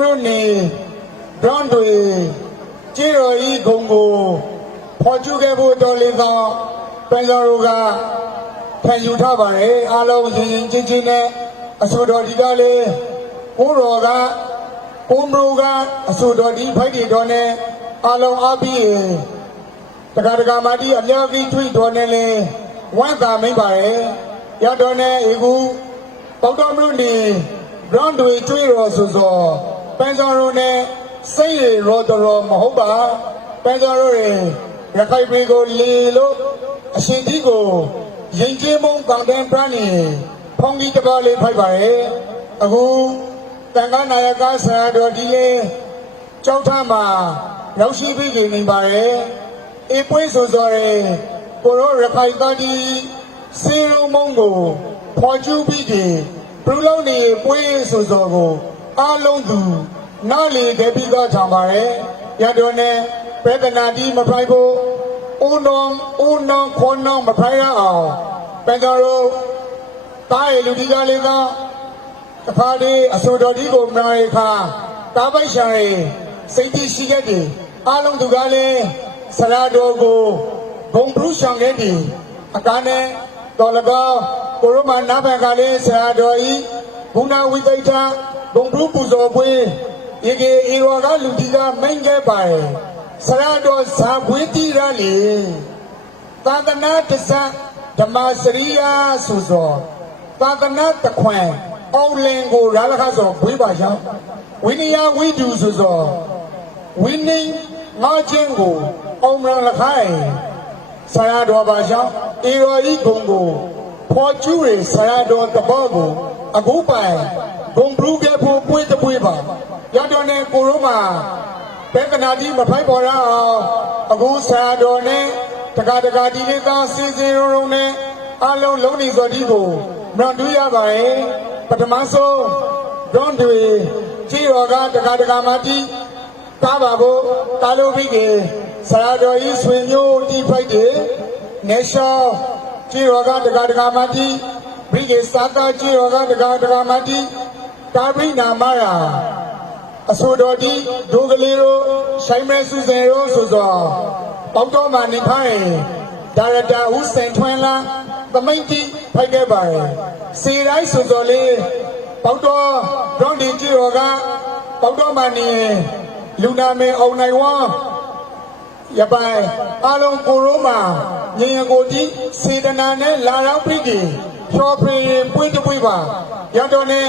မြို့နေဒွန်တွေကြေတော်ဤဂုံကိုဖော်ကျူခဲ့ဖို့တော်လေးသောပန်တော်တို့ကခံယူထားပါတယ်အားလုံးရင်ရင်ချင်းချင်းနဲ့အဆိုတော်ဒီကလေးကိုတော်ကကိုမရိုကအဆိုတော်ဒီဖိုက်တီတော်နဲ့အားလုံးအားပြီးတက္ကရာမာတီအများကြီးထွေးတော်နဲ့လဲဝမ်းသာမိန်ပါတယ်ရတော်နဲ့ဧကူပေါတော်မြို့နေဘ ရွန်တွေကျွေးတော်ဆိုစောပန်းစောတို့နဲ့စိတ်ရရောတော်မဟုတ်ပါပန်းစောတို့တွေရခိုင်ပြည်ကိုလေလို့အရှင်ကြီးကိုရင်ကျင်းမုံတောင်တန်းပြန်းနေဖုန်ကြီးတစ်ပါးလေးဖိုက်ပါရဲ့အခုတန်ခါနာယကဆရာတော်ဒီလေးကြောက်ထမှာရောက်ရှိပြီးနေပါရဲ့အေးပွေးဆိုစောရဲကိုရောရခိုင်သားကြီးစေရုံမုံကိုဖော်ကျူးပြီးဒီ ဘုလုံးနေပွေးဆိုစောကိုအားလုံးသူနားလေခဲ့ပြီးတော့ထောင်ပါရဲ့ရတော်နဲ့ပေဒနာတီမဖိုက်ဖို့ဦးနောင်ဦးနောင်ခွန်နောင်မဖိုက်ရအောင်ပင်တော်တို့တားရလူဒီကလေးကတခါလေးအစိုးတော်ဒီကိုမနာရခါတားပိုက်ရှာရစိတ်တည်ရှိခဲ့တယ်အားလုံးသူကလည်းဆရာတော်ကိုဂုံပရုဆောင်ခဲ့တယ်အကားနဲ့တော်လ ကောကိုရမနာဘကလေးဆရာတော်ဤဘုနာဝိသိတ္ထဂုံပရုပူဇော်ပွေးရေကေဧဝကလူဒီကမိန်ခဲ့ပါရဲ့ဆရာတော်ဇာပွေးတိရလေသာသနာတစ္ဆဓမ္မစရိယာဆိုသောသာသနာတခွင်အောင်လင်ကိုရလခဆိုဘွေးပါကြောင်းဝိနည်းဝိတုဆိုသောဝိနည်းငါချင်းကိုအောင်မလခိုင်ဆရာတော်ပါရှောင်းအေရောဤဂုံကို ဖော်ကျူးရဆရာတော်တဘောကိုအခုပိုင်ဂုံဘလူးကဖို့ပွေးတပွေးပါရတော်နဲ့ကိုရောမှာဘေကနာတိမဖိုက်ပေါ်ရအောင်အခုဆရာတော်နဲ့တက္ကတက္ကဒီလေးသားစီစီရုံရုံနဲ့အလုံးလုံးနေစော်ဒီကိုမရတူရပါရဲ့ပထမဆုံးဒွန်တွေကြည်ရောကတက္ကတက္ကမတိကားပါဖို့တာလိုပြီးကဆရာတော်ကြီးဆွေမျိုးတိဖိုက်တယ်နေ ရှောကြည်ရောကတက္ကတက္ကမတိပြီးကစာကာကြည်ရောကတက္ကတက္ကမတိတာဘိနာမရာအဆိုတော်ဒီဒုကလေးတို့ဆိုင်မဲစုစင်ရောဆိုသောပေါတော်မှာနေဖိုင်ဒါရတာဦးစင်ထွန်းလာသမိတ်တိဖိုက်ခဲ့ပါရဲ့စီတိုင်းဆိုသောလေးပေါတော်ဒေါန်ဒီကြည်ရောကပေါတော်မှာနေလူနာမည်အောင်နိုင်ဝါ ရပိုင်အလုံးကိုရိုးမှာညင်ရကိုတီစေတနာနဲ့လာရောက်ပြီကြီးဖြောပြရင်ပွင့်တပွင့်ပါရတော့နဲ့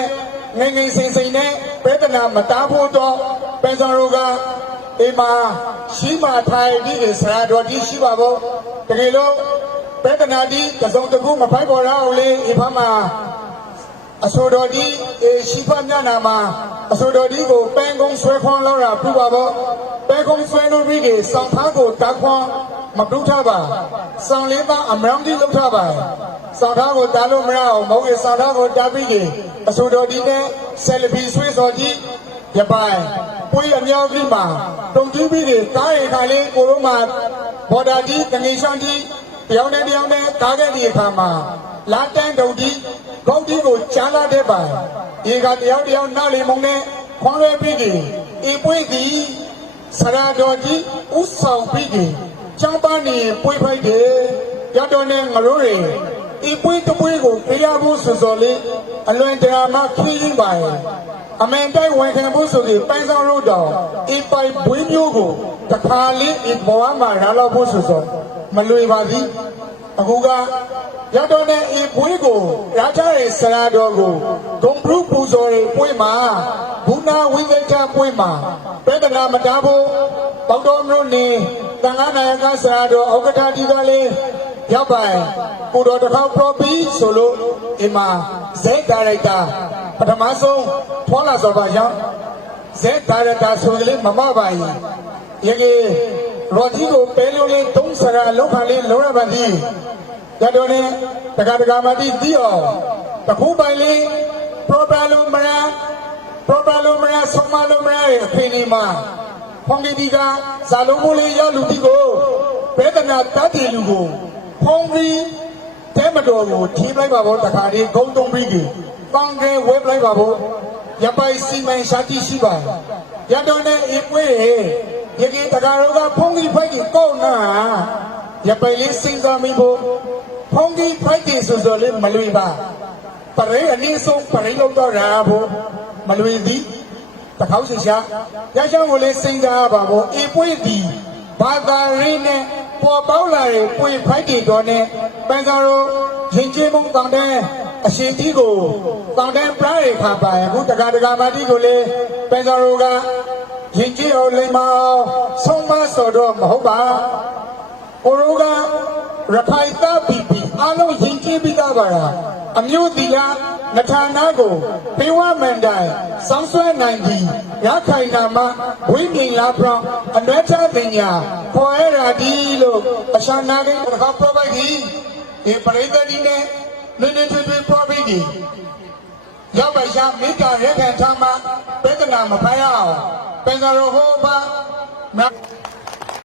ငိမ့်ငိမ့်စိမ့်စိမ့်နဲ့ပေဒနာမတားဖို့တော့ပန်စံရိုကအိမ်မှာရှိမှထိုင်ပြီးဆရာတော်ကြီးရှိပါဖို့တကယ်လို့ပေဒနာကြီးကစုံတကူမဖိုက်ပေါ်ရအောင်လေဒီဖက်မှာ အဆိုတော်ဒီအေရှိဖမျက်နာမှာအဆိုတော်ဒီကိုပန်းကုန်းဆွဲခွန်းလောက်တာပြပါပေါ့ပန်းကုန်းဆွဲလို့ပြီးကေစောင်းသားကိုတာခွန်းမပြုတ်ထပါစောင်းလေးသားအမရောင်းကြီးလောက်ထပါစောင်းသားကိုတာလို့မရအောင်မဟုတ်ရင်စောင်းသားကိုတာပြီးကေအဆိုတော်ဒီနဲ့ဆယ်လပီဆွေးစော်ကြီးရပိုင်ပွေးအမြောက်ကြီးမှာတုံကြီးပြီးကေကားရီခါလေးကိုလုံးမှာဘော်ဒါကြီးတငေရှန်ကြီးတယောက်နဲ့တယောက်နဲ့ကားခဲ့ဒီအခါမှာလာတန်းတုံကြီး ကောင်းကြီးကိုကြားလာတဲ့ပါဒီကတယောက်တယောက်နားလီမုံနဲ့ခွန်ရဲပြီးကြီးအေပွေးကြီးဆရာတော်ကြီးဥဆောင်ပြီးကြီးကျောင်းပန်းနေပွေးဖိုက်တယ်ရတော်နဲ့ငရိုးတွေအေပွေးတပွေးကိုပြရဖို့ဆိုစော်လေးအလွန်တရာမှခီးရင်းပါရဲ့အမန်တိုင်းဝန်ခံဖို့ဆိုပြီးပန်းဆောင်လို့တော့အေပိုင်ဘွေးမျိုးကိုတခါလေးအေဘဝမှာရလောက်ဖို့ဆိုစော်မလွေပါသည် အခုကရတော်နဲ့ဤပွေးကိုရချရဲ့ဆရာတော်ကိုဂုံပရုပူဇော်ရဲ့ပွေးမှာဘုနာဝိသေချပွေးမှာပေဒနာမတားဖို့ပေါတော်မျိုးနေတန်ခါနာယကဆရာတော်ဥက္ကဋ္ဌဒီကလေးရောက်ပိုင်ကိုတော်တစ်ခေါက်ပရော်ပီဆိုလို့ဒီမှာဇဲဒါရိုက်တာပထမဆုံးထွာလာစောပါရောက်ဇဲဒါရိုက်တာဆိုကလေးမမပါရင်ရေကြီး ရော်ကြီးကိုပဲလို့လေးသုံးစရာလောက်ခါလေးလုံးရပါသည်ရတော်နဲ့တက္ကသကမတိတီးအောင်တခုပိုင်လေးပရိုပလိုမယာပရိုပလိုမယာဆောမလိုမယာရဲ့အဖေဒီမှာဖုန်ဒီဒီကဇာလုံးမိုးလေးရောက်လူတီကိုဘေဒနာတတ်တီလူကိုဖုန်ဒီတဲမတော်ကိုထီးလိုက်ပါဘောတခါလေးဂုံတုံးပြီးကြီးတန်ကဲဝဲပလိုက်ပါဘောရပိုင်စီမံရှာတိရှိပါရတော်နဲ့အပွေ ရကေတကာရောကဖုန်ကြီးဖိုက်ကြီးကောက်နာရပိုင်လေးစဉ်းစားမိဖို့ဖုန်ကြီးဖိုက်ကြီးဆိုဆိုလေးမလွေပါပရိအနည်းဆုံးပရိလောက်တော့ရာဖို့မလွေသည်တခေါက်စီရှာရချောင်းကိုလေးစဉ်းစားပါဖို့အပွေသည်ဘာသာရင်းနဲ့ပေါ်ပေါက်လာတဲ့ပွေဖိုက်ကြီးတော်နဲ့ပန်စာရောရင်ကျေးမုံတောင်တဲ့အရှင်ကြီးကိုတောင်တန်းပြားရခါပါရင်အခုတက္ကတက္ကမတိကိုလေပန်စာရောက ရင်ကျေးအောင်လိမ္မာအောင်ဆုံးမစော်တော့မဟုတ်ပါကိုရောကရခိုင်သားပီပီအားလုံးရင်ကျေးပြီးသားပါလားအမျိုးတီလာနထာနာကိုပေဝမန်တိုင်စောင်းဆွဲနိုင်သည်ရခိုင်နာမဝိမြင်လာပြောင်းအနွယ်ချပညာခေါ်ရတာဒီလို့အရှာနာလေးတစ်ခါပြပိုက်ဒီဒီပရိသတ်ဒီနဲ့နည်းနည်းထွေးထွေးပြပိဒီရောက်ပါရှာမိကာရဲခံထားမှပေဒနာမဖမ်းရအောင် Peñarrojoba.